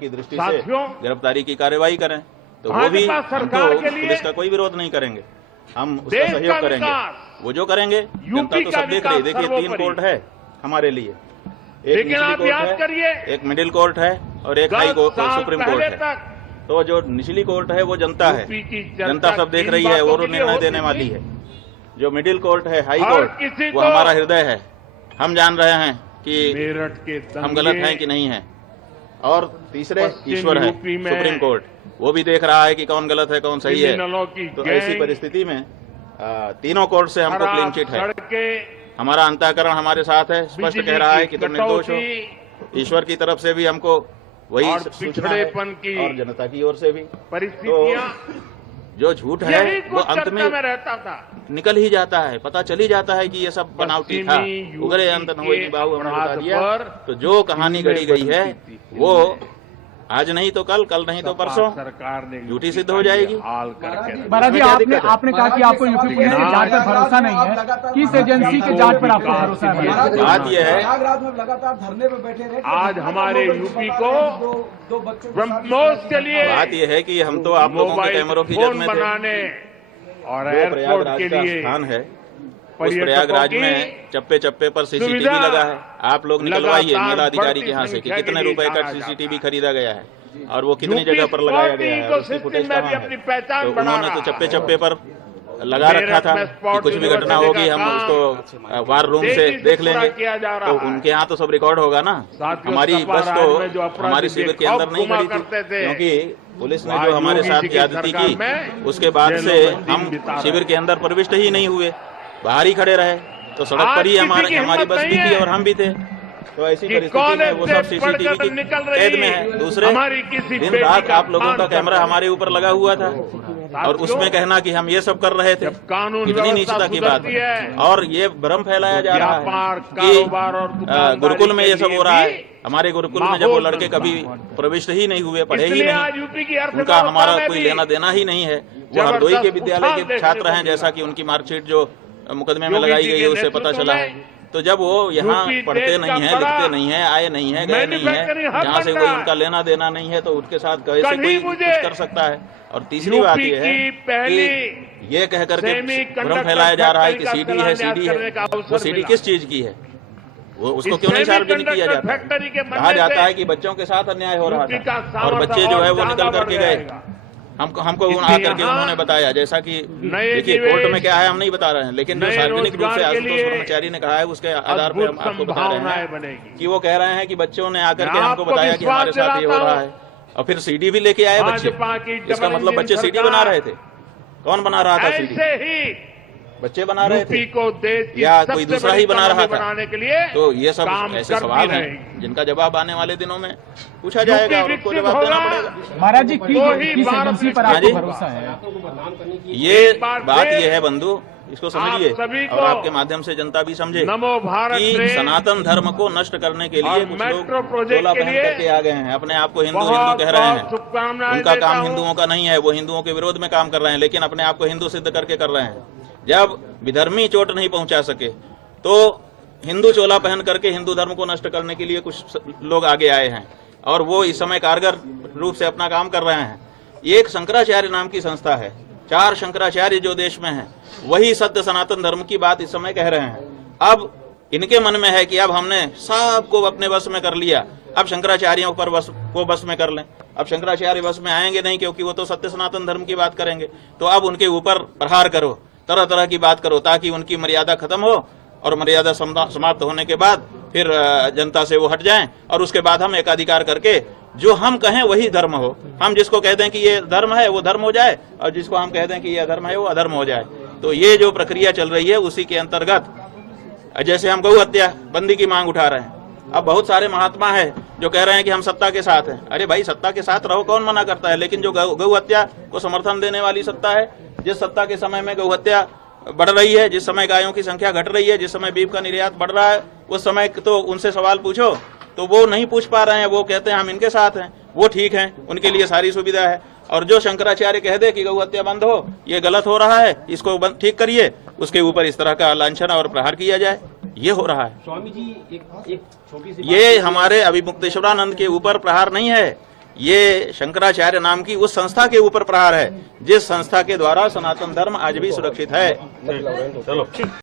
की दृष्टि से गिरफ्तारी की कार्रवाई करें, तो वो भी हमको पुलिस का कोई विरोध नहीं करेंगे, हम उसका सहयोग करेंगे। वो जो करेंगे जनता तो सब देख रही है। देखिए 3 कोर्ट है हमारे लिए, एक निचली कोर्ट है, एक मिडिल कोर्ट है और एक हाई कोर्ट सुप्रीम कोर्ट है। तो जो निचली कोर्ट है वो जनता है, जनता सब देख रही है, वो निर्णय देने वाली है। जो मिडिल कोर्ट है, हाई कोर्ट, वो हमारा हृदय है। हम जान रहे हैं कि हम गलत हैं कि नहीं हैं। और तीसरे ईश्वर है, सुप्रीम कोर्ट, वो भी देख रहा है कि कौन गलत है कौन सही है। तो ऐसी परिस्थिति में तीनों कोर्ट से हमको क्लीन चिट है। हमारा अंतःकरण हमारे साथ है, स्पष्ट कह रहा है कि तुम निर्दोष हो। ईश्वर की तरफ से भी हमको वही सूचना है और जनता की ओर से भी। तो जो झूठ है वो अंत में निकल ही जाता है, पता चल ही जाता है कि ये सब बनावटी था। उगरे अंत न होई बाहु, हमने बता दिया। तो जो कहानी घड़ी गई है वो आज नहीं तो कल, कल नहीं तो परसों सरकार ने झूठी सिद्ध हो जाएगी। महाराज जी, आपने कहा कि आपको यूपी पुलिस की जांच पर भरोसा नहीं है, किस एजेंसी की जांच पर आपको भरोसा है? बात यह है, लगातार धरने पर बैठे रहे, आज हमारे यूपी को ब्रह्मोस के लिए बात यह है कि हम तो आप लोगों के कैमरों की जद में थे। और प्रयागराज का स्थान है, उस प्रयागराज में चप्पे चप्पे पर सीसीटीवी लगा है। आप लोग निकलवाइए मेला अधिकारी के यहाँ से कि कितने रुपए का सीसीटीवी खरीदा गया है और वो कितनी जगह पर लगाया गया है, उसकी फुटेज कहाँ है। तो उन्होंने तो चप्पे चप्पे पर लगा रखा था कि कुछ भी घटना होगी हम उसको वार रूम से देख लेंगे। तो उनके यहाँ तो सब रिकॉर्ड होगा ना। हमारी बस तो हमारी शिविर के अंदर नहीं खड़ी थी, क्योंकि पुलिस ने जो हमारे साथ ज्यादती की उसके बाद से हम शिविर के अंदर प्रविष्ट ही नहीं हुए, बाहर ही खड़े रहे। तो सड़क पर ही हमारी बस भी थी और हम भी थे। तो ऐसी परिस्थिति में वो सब सीसीटीवी की कैद में है। दूसरे दिन रात आप लोगों का कैमरा हमारे ऊपर लगा हुआ था और उसमें कहना कि हम ये सब कर रहे थे, कितनी नीचता की बात है। और ये भ्रम फैलाया जा रहा है कि गुरुकुल में ये सब हो रहा है। हमारे गुरुकुल में जब वो लड़के कभी प्रविष्ट ही नहीं हुए, पढ़े ही नहीं, उनका हमारा कोई लेना देना ही नहीं है। वो हरदोई के विद्यालय के छात्र हैं, जैसा कि उनकी मार्कशीट जो मुकदमे में लगाई गई है उससे पता चला है। तो जब वो यहाँ पढ़ते नहीं है, लिखते नहीं है, आए नहीं है, गए नहीं है, जहाँ से कोई उनका लेना देना नहीं है, तो उनके साथ कैसे कोई कुछ कर सकता है। और तीसरी बात ये है कि ये कह करके भ्रम फैलाया जा रहा है कि सीडी है, सीडी है। वो सीडी किस चीज की है, वो उसको क्यों नहीं सार्वजनिक किया जाता? कहा जाता है कि बच्चों के साथ अन्याय हो रहा था और बच्चे जो है वो निकल करके गए। हमको आकर के उन्होंने बताया, जैसा कि देखिए कोर्ट में क्या है हम नहीं बता रहे हैं, लेकिन जो सार्वजनिक रूप से आशुतोष ब्रह्मचारी ने कहा है उसके आधार पर हम आपको बता रहे हैं कि वो कह रहे हैं कि बच्चों ने आकर के हमको बताया कि हमारे साथ ये हो रहा है। और फिर सीडी भी लेके आए बच्चे। इसका मतलब बच्चे सीडी बना रहे थे। कौन बना रहा था सीडी? बच्चे बना रहे थे या कोई दूसरा ही बना रहा था? तो ये सब ऐसे सवाल हैं जिनका जवाब आने वाले दिनों में पूछा जाएगा और उनको जवाब देना पड़ेगा। महाराज जी, किस एजेंसी पर आपको भरोसा है? ये बात ये है बंधु, इसको समझिए और आपके माध्यम से जनता भी समझे कि सनातन धर्म को नष्ट करने के लिए कुछ लोग चोला पहन करके आ गए हैं, अपने आप को हिंदू हिंदू कह रहे हैं। उनका काम हिंदुओं का नहीं है, वो हिंदुओं के विरोध में काम कर रहे हैं, लेकिन अपने आप को हिंदू सिद्ध करके कर रहे हैं। जब विधर्मी चोट नहीं पहुंचा सके तो हिंदू चोला पहन करके हिंदू धर्म को नष्ट करने के लिए कुछ लोग आगे आए हैं और वो इस समय कारगर रूप से अपना काम कर रहे हैं। एक शंकराचार्य नाम की संस्था है, 4 शंकराचार्य जो देश में हैं, वही सत्य सनातन धर्म की बात इस समय कह रहे हैं। अब इनके मन में है कि अब हमने सबको अपने वश में कर लिया, अब शंकराचार्यों पर बस में कर लें। अब शंकराचार्य बस में आएंगे नहीं, क्योंकि वो तो सत्य सनातन धर्म की बात करेंगे। तो अब उनके ऊपर प्रहार करो, तरह तरह की बात करो, ताकि उनकी मर्यादा खत्म हो और मर्यादा समाप्त होने के बाद फिर जनता से वो हट जाएं और उसके बाद हम एकाधिकार करके जो हम कहें वही धर्म हो। हम जिसको कह दें कि ये धर्म है वो धर्म हो जाए और जिसको हम कह दें कि ये अधर्म है वो अधर्म हो जाए। तो ये जो प्रक्रिया चल रही है उसी के अंतर्गत जैसे हम गौ हत्या बंदी की मांग उठा रहे हैं। अब बहुत सारे महात्मा है जो कह रहे हैं कि हम सत्ता के साथ हैं। अरे भाई, सत्ता के साथ रहो, कौन मना करता है? लेकिन जो गौ हत्या को समर्थन देने वाली सत्ता है, जिस सत्ता के समय में गौ हत्या बढ़ रही है, जिस समय गायों की संख्या घट रही है, जिस समय बीफ का निर्यात बढ़ रहा है, उस समय तो उनसे सवाल पूछो तो वो नहीं पूछ पा रहे हैं। वो कहते हैं हम इनके साथ हैं, वो ठीक हैं, उनके लिए सारी सुविधा है। और जो शंकराचार्य कह दे कि गौ हत्या बंद हो, ये गलत हो रहा है, इसको ठीक करिए, उसके ऊपर इस तरह का लांछन और प्रहार किया जाए, ये हो रहा है। स्वामी जी, एक छोटी सी ये हमारे अभिमुक्तेश्वरानंद के ऊपर प्रहार नहीं है, ये शंकराचार्य नाम की उस संस्था के ऊपर प्रहार है जिस संस्था के द्वारा सनातन धर्म आज भी सुरक्षित है। चलो।